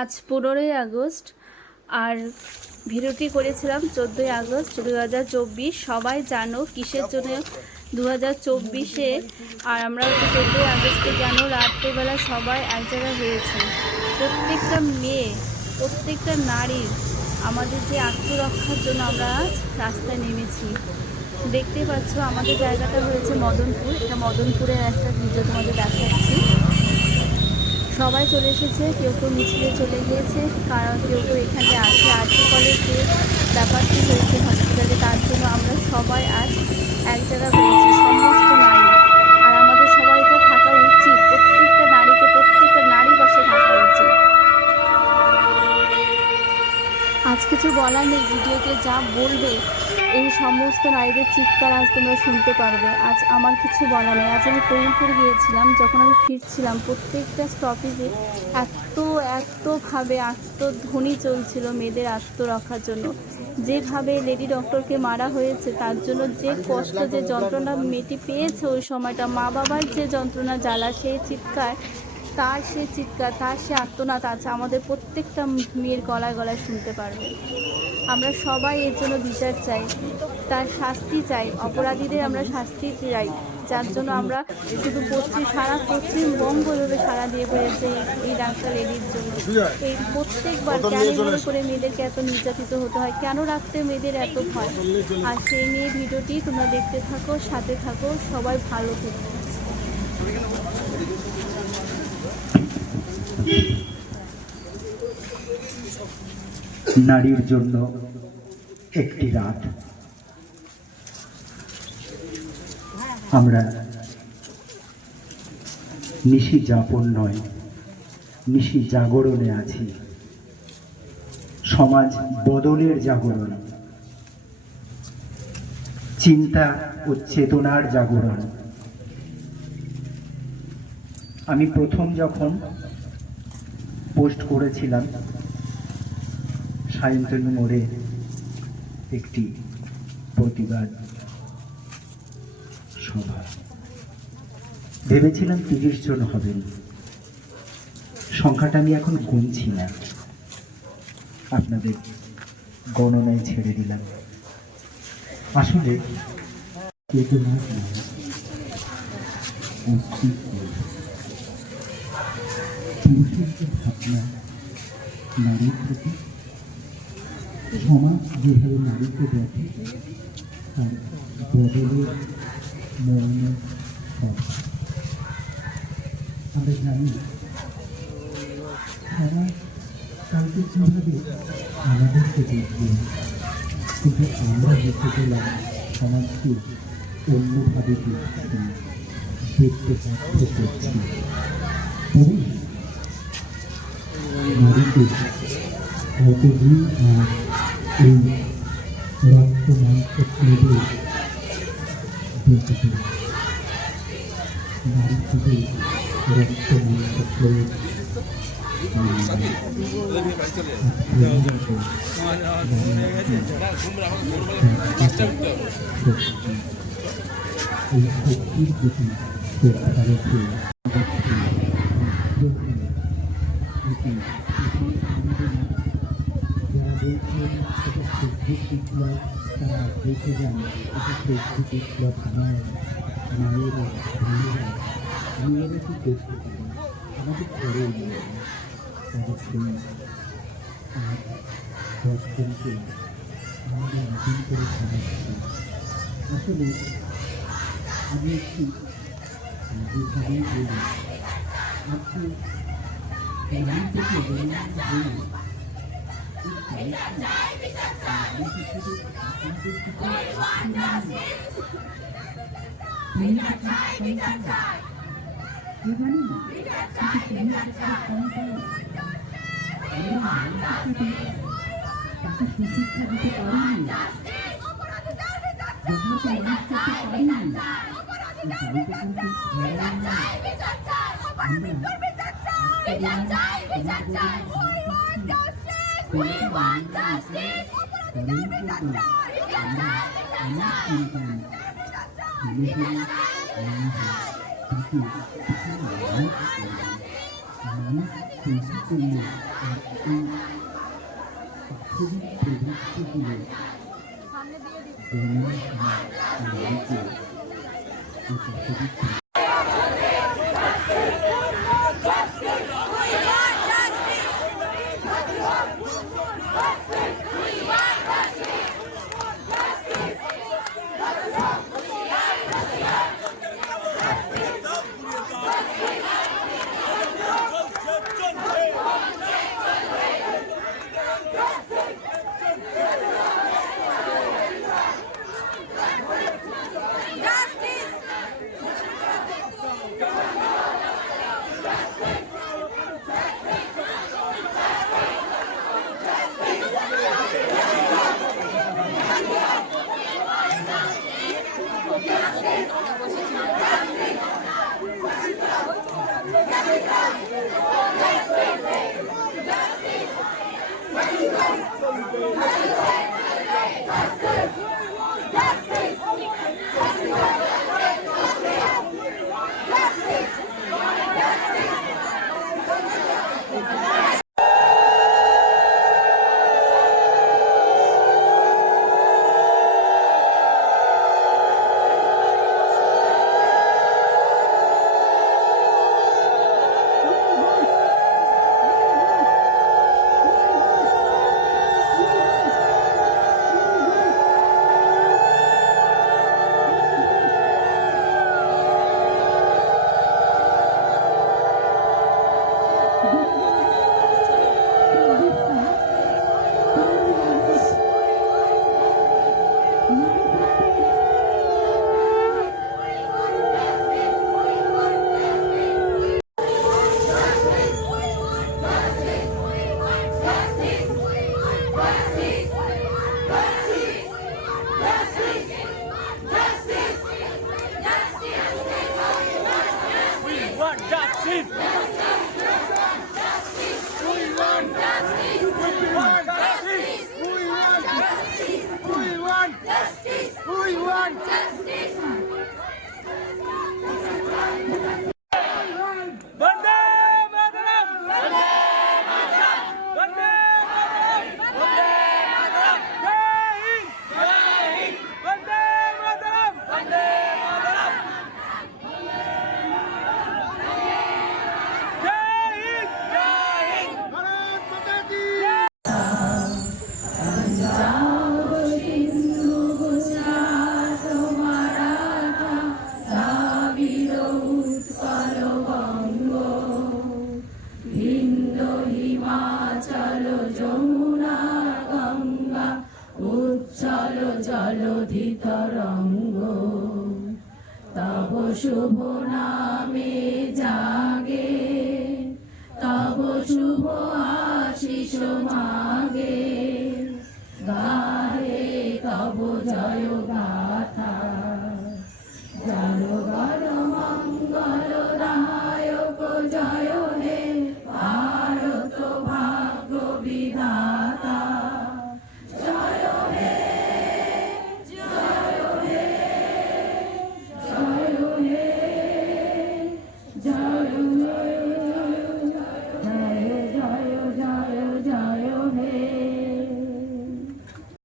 আজ 15ই আগস্ট আর ভিডিওটি করেছিলাম 14ই আগস্ট 2024। সবাই জানো কিসের জন্য 2024-এ, আর আমরা হচ্ছে 14ই আগস্টে জানো রাত্রেবেলা সবাই এক জায়গায় হয়েছি। প্রত্যেকটা মেয়ে, প্রত্যেকটা নারীর আমাদের যে আত্মরক্ষার জন্য আমরা আজ রাস্তায় নেমেছি। দেখতে পাচ্ছ আমাদের জায়গাটা হয়েছে মদনপুর। এটা মদনপুরের একটা ভিডিও তোমাদের দেখাচ্ছি। সবাই চলে এসেছে, কেউ কেউ মিছিলে চলে গিয়েছে, কারণ কেউ কেউ এখানে আছে। আরটি কলেজ যে ব্যাপারটি হয়েছে হসপিটালে, তার জন্য আমরা সবাই আজ এক জায়গায় হয়েছি, সমস্ত নারী। আর আমাদের সবাই এটা থাকা উচিত, প্রত্যেকটা নারীকে প্রত্যেকটা নারীর পাশে থাকা উচিত। আজ কিছু বলার নেই, ভিডিওতে যা বলবে এই সমস্ত নারীদের চিৎকার আজ তোমরা শুনতে পারবে। আজ আমার কিছু বলার নেই। আজ আমি করিমপুর গিয়েছিলাম, যখন আমি ফিরছিলাম প্রত্যেকটা স্টপেজে এতভাবে আত্মধ্বনি চলছিল মেয়েদের আত্মরক্ষার জন্য। যেভাবে লেডি ডক্টরকে মারা হয়েছে, তার জন্য যে কষ্ট, যে যন্ত্রণা মেয়েটি পেয়েছে ওই সময়টা, মা বাবার যে যন্ত্রণা জ্বালা, সেই চিৎকার, তার সে আর্তনাদ আছে আমাদের প্রত্যেকটা মেয়ের গলায় গলায় শুনতে পারবে। আমরা সবাই এর জন্য বিচার চাই, তার শাস্তি চাই, অপরাধীদের আমরা শাস্তি চাই, যার জন্য আমরা শুধু সারা পশ্চিমবঙ্গ ধরে সারা দিয়ে পেরেছে এই ডাক্তার লেডির জন্য। এই প্রত্যেকবার কেন মনে করে মেয়েদেরকে এত নির্যাতিত হতে হয়, কেন রাখতে মেয়েদের এত ভয়। আর সেই নিয়ে ভিডিওটি তোমরা দেখতে থাকো, সাথে থাকো, সবাই ভালো থেকো। নারীর জন্য একটি রাত। আমরা নিশি যাপন নয়, নিশি জাগরণে আছি। সমাজ বদলের জাগরণ, চিন্তা ও চেতনার জাগরণ। আমি প্রথম যখন পোস্ট করেছিলাম সায়ন্তনী মোড়ে একটি প্রতিবাদ সভা, ভেবেছিলাম 30 জন হবেন। সংখ্যাটা আমি এখন গুনছি না, আপনাদের গণনায় ছেড়ে দিলাম। আসলে পুরুষের যে ভাবনা নারীর প্রতি, সমাজ যেভাবে নারীকে দেখে, তার বদলের মৌনে আমরা জানি সারা কালকে কীভাবে আমাদেরকে দেখবে, কিন্তু আমরা দেখতে পেলাম সমাজকে অন্যভাবে দেখছি, দেখতে বাধ্য করছি। নারীকে কতদিন আর এই রক্ত মাংস ক্রোধে দেখতে, নারী থেকে রক্ত মাংস ক্রোধ এই শক্তির প্রতি শ্রদ্ধা রেখে যারা বলছেন এটা ফেসবুক বিপ্লব, তারা দেখে যান এটা ফেসবুক বিপ্লব নয়। মায়েরা, বোনেরা, মেয়েরা কি করতে পারে, আমাদের ঘরেই তাদের সেই 10 জনকে আমাদের নতুন করে খাওয়াচ্ছি। আসলে আমি একটু যেভাবেই বলি, আজকে নারী থেকে বলি তাকে সুশিক্ষা দিতে পারিনি, মানুষ চিন্তা করলে আর এই পাথরিক প্রবৃত্তিগুলো জন্মের সময় মানুষকে এই পাথরিক জলধি তরঙ্গ তব শুভ নামে জাগে, তব শুভ আশিস মাগে, গাহে তব জয়